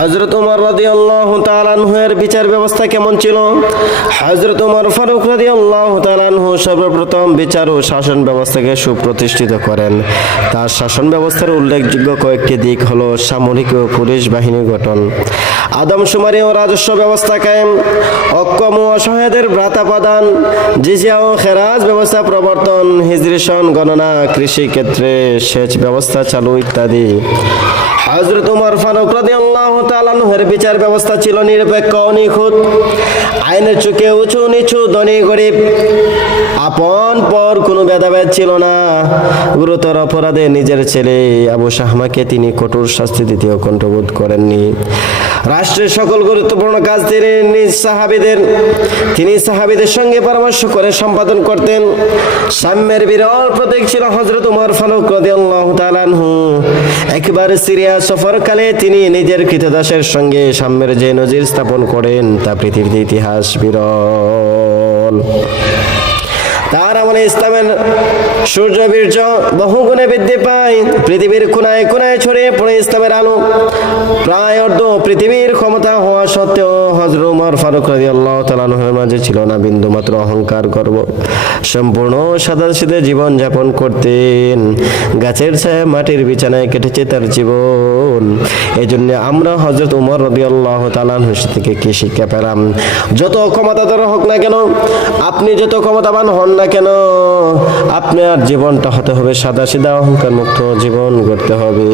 হযরত ওমর রাদিয়াল্লাহু তাআলা আনহুর বিচার ব্যবস্থা কেমন ছিল? হযরত ওমর ফারুক রাদিয়াল্লাহু তাআলা আনহু সর্বপ্রথম বিচার ও শাসন ব্যবস্থাকে সুপ্রতিষ্ঠিত করেন। তার শাসন ব্যবস্থার উল্লেখযোগ্য কয়েকটি দিক হলো সামরিক ও পুলিশ বাহিনী গঠন, আদমশুমারি ও রাজস্ব ব্যবস্থা কায়েম, অক্ষম ও অসহায়দের ভাতা প্রদান, জিজিয়া ও খেরাজ ব্যবস্থা প্রবর্তন, হিজরি সন গণনা, কৃষি ক্ষেত্রে সেচ ব্যবস্থা চালু ইত্যাদি। হযরত ওমর ফারুক রাদিয়াল্লাহু তাআলা আনহুর বিচার ব্যবস্থা ছিল নিরপেক্ষ ও নিখুঁত। আইনের চোখে উঁচু নিচু, ধনী গরিব, আপন পর কোনো ভেদাভেদ ছিল না। গুরুতর অপরাধে নিজের ছেলে আবু শাহমাকে তিনি কঠোর শাস্তি দিতেও কণ্ঠবোধ করেননি। রাষ্ট্রের সকল গুরুত্বপূর্ণ কাজ তিনি সাহাবীদের সঙ্গে পরামর্শ করে সম্পাদন করতেন। সাম্যের বিরল প্রতীক ছিল হযরত ওমর ফারুক রাদিয়াল্লাহু তাআলা আনহু। একবার সিরিয়া সফরকালে তিনি নিজের কৃতদাসের সঙ্গে সাম্যের যে নজির স্থাপন করেন তা পৃথিবীর ইতিহাস বিরল। তার আমলে ইসলামের সূর্যবীর্য বহুগুণে বৃদ্ধি পায়। পৃথিবীর কোনায় কোনায় ছড়িয়ে পড়ে ইসলামের আলো। প্রায় অর্ধ পৃথিবীর ক্ষমতা হওয়া সত্ত্বেও হযরত ওমর ফারুক রাদিয়াল্লাহু তাআলা আনহুর মাঝে ছিল না বিন্দুমাত্র অহংকার, গর্ব। সম্পূর্ণ সাদাসিধে জীবন যাপন করতেন। গাছের ছায়া, মাটির বিছানায় কেটেছে তার জীবন। এই জন্য আমরা হযরত ওমর রাদিয়াল্লাহু তাআলা আনহুর থেকে কি শিক্ষা পেলাম? যত ক্ষমতাধর হোক না কেন, আপনি যত ক্ষমতাবান হন না কেন, আপনার জীবনটা হতে হবে সাদাসিধা, অহংকার মুক্ত জীবন গড়তে হবে।